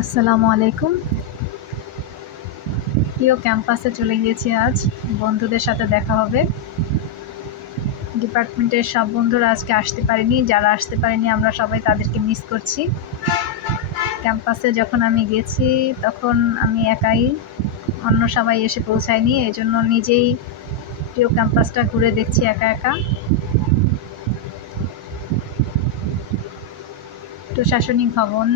আসসালামু আলাইকুম। প্রিয় ক্যাম্পাসে চলে গিয়েছি আজ। বন্ধুদের সাথে দেখা হবে। ডিপার্টমেন্টের সব বন্ধুরা আজকে আসতে পারেনি। যারা আসতে পারেনি আমরা সবাই তাদেরকে মিস করছি। ক্যাম্পাসে যখন আমি গেছি তখন আমি একাই, অন্য সবাই এসে পৌঁছায়নি। এজন্য নিজেই প্রিয় ক্যাম্পাসটা ঘুরে দেখছি একা একা। প্রশাসনিক ভবন,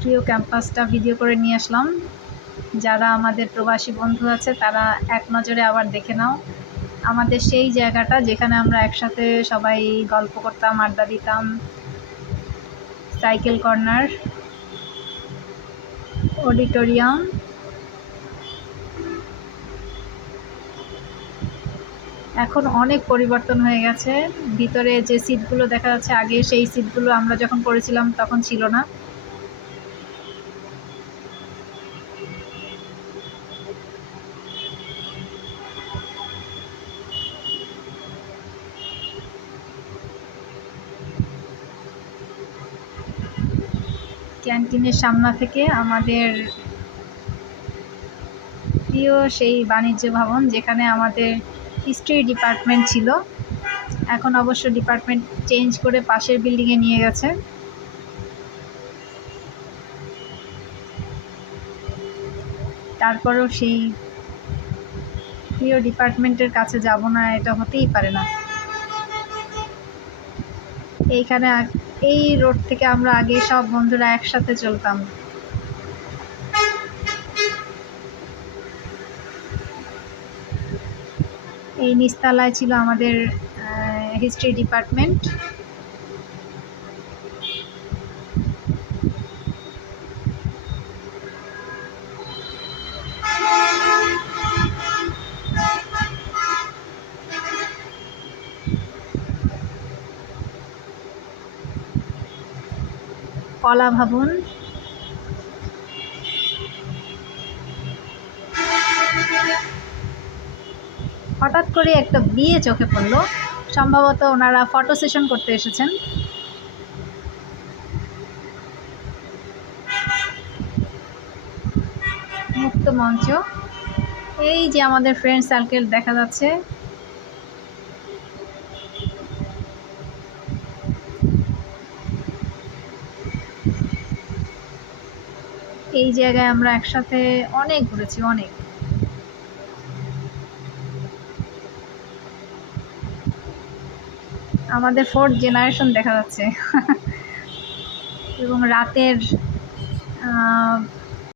প্রিয় ক্যাম্পাসটা ভিডিও করে নিয়ে আসলাম। যারা আমাদের প্রবাসী বন্ধু আছে তারা এক নজরে আবার দেখে নাও। আমাদের সেই জায়গাটা যেখানে আমরা একসাথে সবাই গল্প করতাম, আড্ডা দিতাম। সাইকেল কর্নার, অডিটোরিয়াম, এখন অনেক পরিবর্তন হয়ে গেছে। ভিতরে যে সিটগুলো দেখা যাচ্ছে আগে সেই সিটগুলো আমরা যখন পড়েছিলাম তখন ছিল না। ক্যান্টিনের সামনে থেকে আমাদের প্রিয় সেই বাণিজ্য ভবন, যেখানে আমাদের হিস্ট্রি ডিপার্টমেন্ট ছিল। এখন অবশ্য ডিপার্টমেন্ট চেঞ্জ করে পাশের বিল্ডিংয়ে নিয়ে গেছে। তারপরেও সেই প্রিয় ডিপার্টমেন্টের কাছে যাব না, এটা হতেই পারে না। এইখানে এই রোড থেকে আমরা আগে সব বন্ধুরা একসাথে চলতাম। এই নিচতলায় ছিল আমাদের হিস্ট্রি ডিপার্টমেন্ট। কলা ভবন, হঠাৎ করে একটা বিয়ে চোখে পড়লো। সম্ভবত ওনারা ফটো সেশন করতে এসেছেন। মুক্ত মঞ্চ, এই যে আমাদের ফ্রেন্ড সার্কেল দেখা যাচ্ছে। এই জায়গায় আমরা একসাথে অনেক ঘুরেছি, অনেক। আমাদের 4th জেনারেশন দেখা যাচ্ছে। এবং রাতের